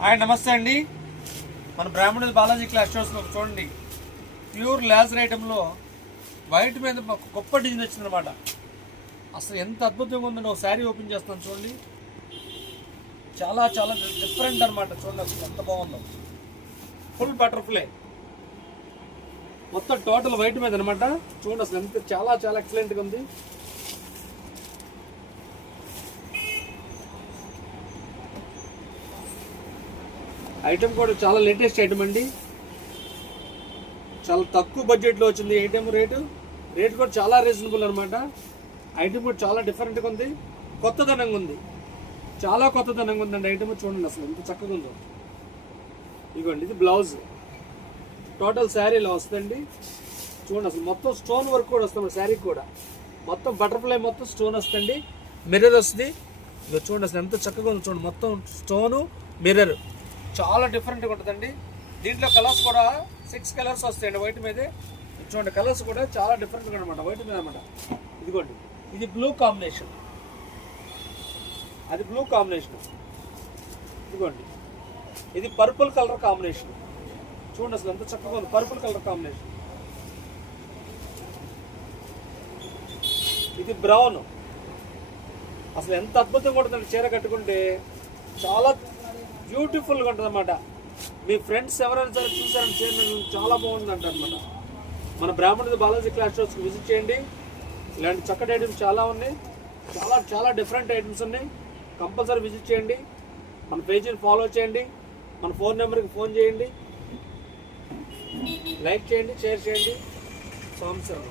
Hi నమస్తే అండి. మన బ్రాహ్మణ బాలాజీ క్లాస్ షోస్లో చూడండి, ప్యూర్ లేజర్ ఐటెంలో వైట్ మీద గొప్ప డిజైన్ వచ్చిందనమాట. అసలు ఎంత అద్భుతంగా ఉందండి. ఒక శారీ ఓపెన్ చేస్తాను చూడండి, చాలా చాలా డిఫరెంట్ అనమాట. చూడండి అసలు ఎంత బాగుందో. ఫుల్ బటర్ఫ్లై మొత్తం టోటల్ వైట్ మీద అనమాట. చూడండి అసలు ఎంత చాలా చాలా ఎక్సలెంట్గా ఉంది. ఐటమ్ కూడా చాలా లేటెస్ట్ ఐటమ్ అండి. చాలా తక్కువ బడ్జెట్లో వచ్చింది ఐటమ్. రేటు కూడా చాలా రీజనబుల్ అనమాట. ఐటమ్ కూడా చాలా డిఫరెంట్గా ఉంది, కొత్తదనంగా ఉంది, చాలా కొత్తదనంగా ఉందండి ఐటమ్. చూడండి అసలు ఎంత చక్కగా ఉందో. ఇదిగోండి, ఇది బ్లౌజ్. టోటల్ శారీలో వస్తుంది. చూడండి అసలు మొత్తం స్టోన్ వర్క్ కూడా వస్తుంది శారీకి కూడా. మొత్తం బటర్ఫ్లై మొత్తం స్టోన్ వస్తుంది, మిర్రర్ వస్తుంది. ఇక చూడండి అసలు ఎంత చక్కగా ఉంది. చూడండి మొత్తం స్టోను మిర్రర్ చాలా డిఫరెంట్గా ఉంటుందండి. దీంట్లో కలర్స్ కూడా 6 కలర్స్ వస్తాయండి వైట్ మీదే. చూడండి కలర్స్ కూడా చాలా డిఫరెంట్గా అనమాట వైట్ మీద అనమాట. ఇదిగోండి, ఇది బ్లూ కాంబినేషన్, అది బ్లూ కాంబినేషన్. ఇదిగోండి, ఇది పర్పుల్ కలర్ కాంబినేషన్. చూడండి అసలు ఎంత చక్కగా ఉంది, పర్పుల్ కలర్ కాంబినేషన్. ఇది బ్రౌన్. అసలు ఎంత అద్భుతంగా ఉంటుందండి చీర కట్టుకుంటే. చాలా బ్యూటిఫుల్గా ఉంటుంది అనమాట. మీ ఫ్రెండ్స్ ఎవరైనా సరే చూసారని చీర చాలా బాగుంది అంటారనమాట. మన బ్రాహ్మణ బాలాజీ క్లాస్ షోస్కి విజిట్ చేయండి. ఇలాంటి చక్కటి ఐటమ్స్ చాలా ఉన్నాయి, చాలా చాలా డిఫరెంట్ ఐటమ్స్ ఉన్నాయి. కంపల్సరీ విజిట్ చేయండి. మన పేజీని ఫాలో చేయండి, మన ఫోన్ నెంబర్కి ఫోన్ చేయండి, లైక్ చేయండి, షేర్ చేయండి. సాంసర్